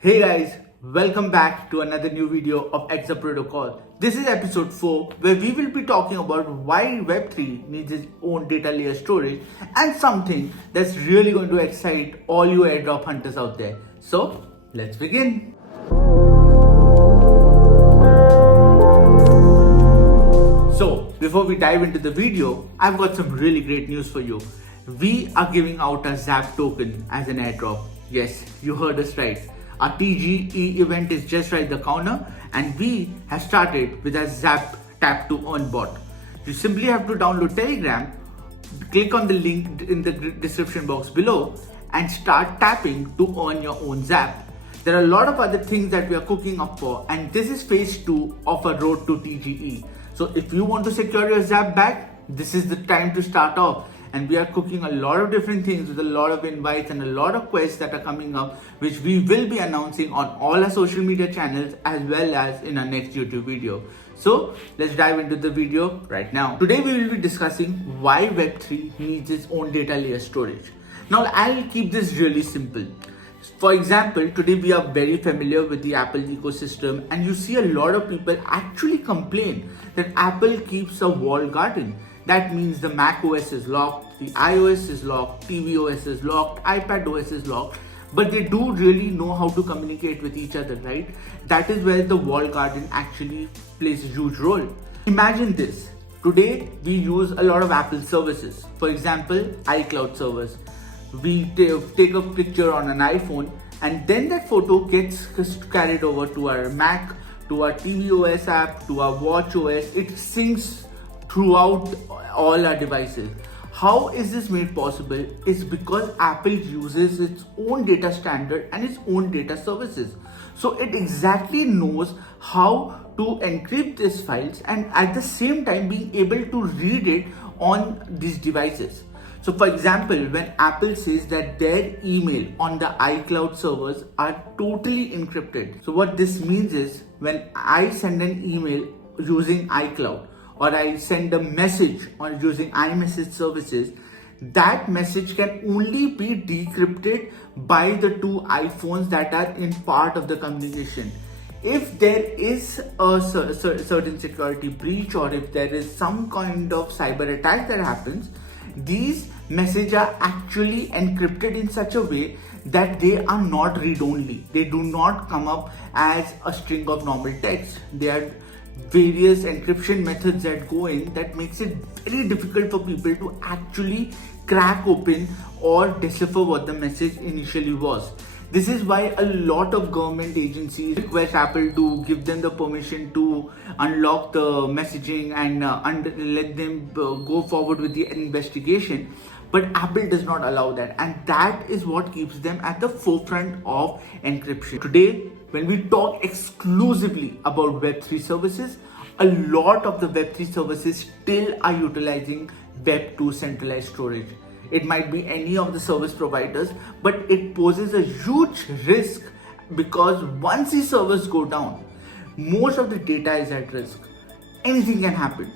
Hey guys, welcome back to another new video of Exa Protocol. This is episode 4 where we will be talking about why Web3 needs its own data layer storage and something that's really going to excite all you airdrop hunters out there. So, let's begin. So, before we dive into the video, I've got some really great news for you. We are giving out a ZAP token as an airdrop. Yes, you heard us right. Our TGE event is just right the corner and we have started with a ZAP tap to earn bot. You simply have to download Telegram, click on the link in the description box below and start tapping to earn your own ZAP. There are a lot of other things that we are cooking up for and this is phase 2 of a road to TGE. So if you want to secure your ZAP back, this is the time to start off. And we are cooking a lot of different things with a lot of invites and a lot of quests that are coming up, which we will be announcing on all our social media channels as well as in our next YouTube video. So let's dive into the video right now. Today we will be discussing why Web3 needs its own data layer storage. Now I'll keep this really simple. For example, today we are very familiar with the Apple ecosystem and you see a lot of people actually complain that Apple keeps a walled garden. That means the Mac OS is locked, the iOS is locked, tvOS is locked, iPad OS is locked, but they do really know how to communicate with each other, right? That is where the walled garden actually plays a huge role. Imagine this. Today, we use a lot of Apple services. For example, iCloud servers. We take a picture on an iPhone and then that photo gets carried over to our Mac, to our tvOS app, to our watch OS. It syncs throughout all our devices. How is this made possible? It's because Apple uses its own data standard and its own data services. So it exactly knows how to encrypt these files and at the same time being able to read it on these devices. So for example, when Apple says that their email on the iCloud servers are totally encrypted. So what this means is when I send an email using iCloud, or I send a message on using iMessage services, that message can only be decrypted by the two iPhones that are in part of the communication. If there is a certain security breach or if there is some kind of cyber attack that happens, these messages are actually encrypted in such a way that they are not read-only. They do not come up as a string of normal text. They are various encryption methods that go in that makes it very difficult for people to actually crack open or decipher what the message initially was. This is why a lot of government agencies request Apple to give them the permission to unlock the messaging and let them go forward with the investigation. But Apple does not allow that, and that is what keeps them at the forefront of encryption. Today, when we talk exclusively about Web3 services, a lot of the Web3 services still are utilizing Web2 centralized storage. It might be any of the service providers, but it poses a huge risk because once these servers go down, most of the data is at risk. Anything can happen.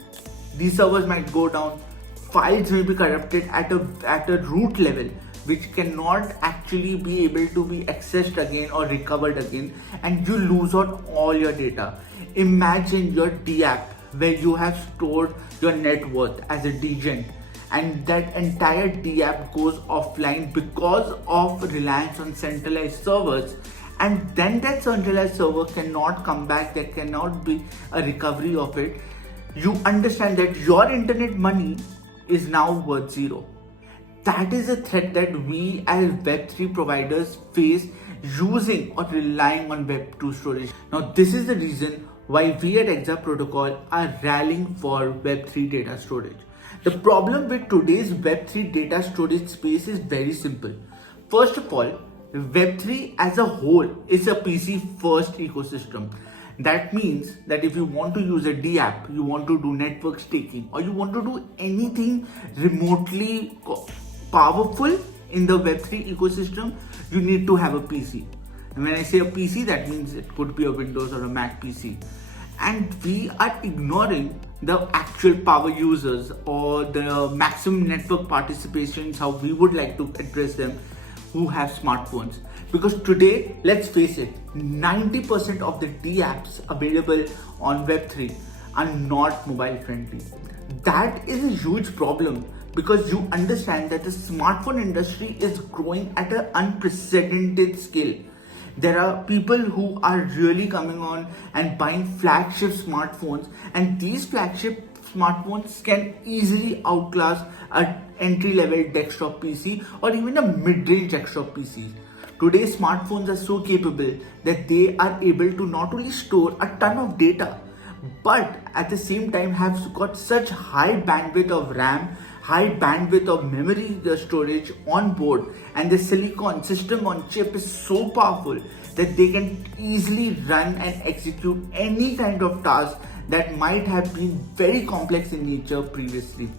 These servers might go down. Files may be corrupted at a root level, which cannot actually be able to be accessed again or recovered again, and you lose out all your data. Imagine your DApp where you have stored your net worth as a degen, and that entire DApp goes offline because of reliance on centralized servers, and then that centralized server cannot come back. There cannot be a recovery of it. You understand that your internet money is now worth zero. That is a threat that we as Web3 providers face using or relying on Web2 storage. Now this is the reason why we at Exa Protocol are rallying for Web3 data storage. The problem with today's Web3 data storage space is very simple. First of all, Web3 as a whole is a PC first ecosystem. That means that if you want to use a DApp, you want to do network staking, or you want to do anything remotely powerful in the Web3 ecosystem, you need to have a PC. And when I say a PC, that means it could be a Windows or a Mac PC. And we are ignoring the actual power users or the maximum network participations, how we would like to address them, who have smartphones. Because today, let's face it, 90% of the D apps available on Web3 are not mobile friendly. That is a huge problem because you understand that the smartphone industry is growing at an unprecedented scale. There are people who are really coming on and buying flagship smartphones, and these flagship smartphones can easily outclass an entry-level desktop PC or even a mid-range desktop PC. Today's smartphones are so capable that they are able to not only store a ton of data, but at the same time have got such high bandwidth of RAM, high bandwidth of memory storage on board, and the silicon system on chip is so powerful that they can easily run and execute any kind of task that might have been very complex in nature previously.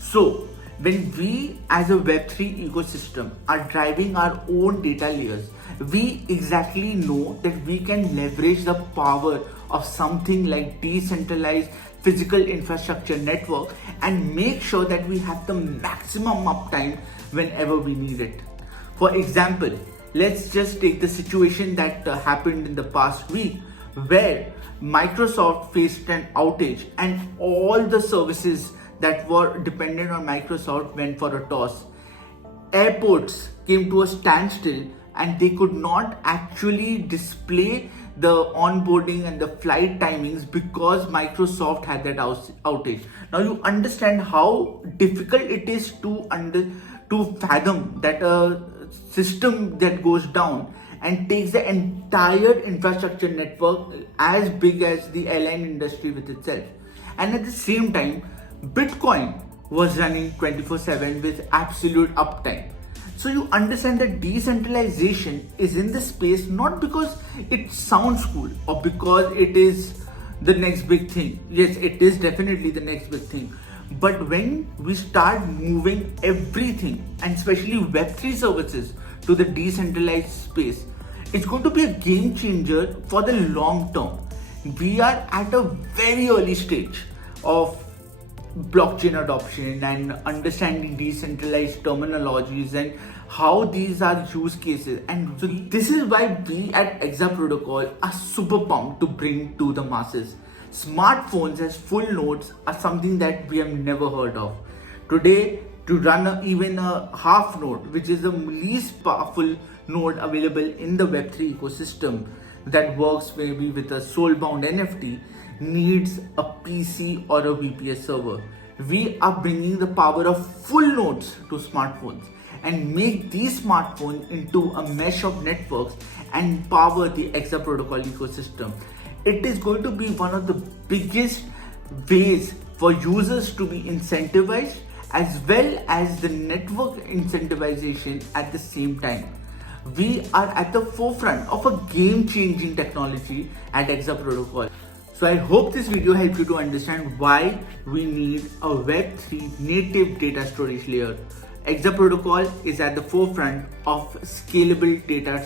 So when we as a Web3 ecosystem are driving our own data layers, we exactly know that we can leverage the power of something like decentralized physical infrastructure network and make sure that we have the maximum uptime whenever we need it. For example, let's just take the situation that happened in the past week where Microsoft faced an outage and all the services that were dependent on Microsoft went for a toss. Airports came to a standstill and they could not actually display the onboarding and the flight timings because Microsoft had that outage. Now you understand how difficult it is to fathom that a system that goes down and takes the entire infrastructure network as big as the airline industry with itself. And at the same time, Bitcoin was running 24/7 with absolute uptime. So you understand that decentralization is in the space not because it sounds cool or because it is the next big thing. Yes, it is definitely the next big thing. But when we start moving everything, and especially Web3 services, to the decentralized space, it's going to be a game changer for the long term. We are at a very early stage of blockchain adoption and understanding decentralized terminologies and how these are use cases. And so this is why we at Exa Protocol are super pumped to bring to the masses. Smartphones as full nodes are something that we have never heard of. Today, to run even a half node, which is the least powerful node available in the Web3 ecosystem that works maybe with a soul-bound NFT, needs a PC or a VPS server. We are bringing the power of full nodes to smartphones and make these smartphones into a mesh of networks and power the Exa Protocol ecosystem. It is going to be one of the biggest ways for users to be incentivized as well as the network incentivization at the same time. We are at the forefront of a game-changing technology at Exa Protocol. So I hope this video helped you to understand why we need a Web3 native data storage layer. Exa Protocol is at the forefront of scalable data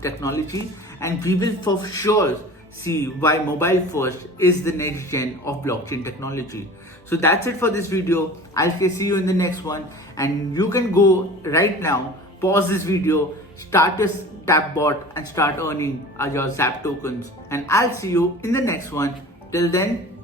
technology, and we will for sure see why mobile first is the next gen of blockchain technology. So that's it for this video. I'll see you in the next one, and you can go right now, pause this video, start your tap bot and start earning your Zap tokens, and I'll see you in the next one. Till then,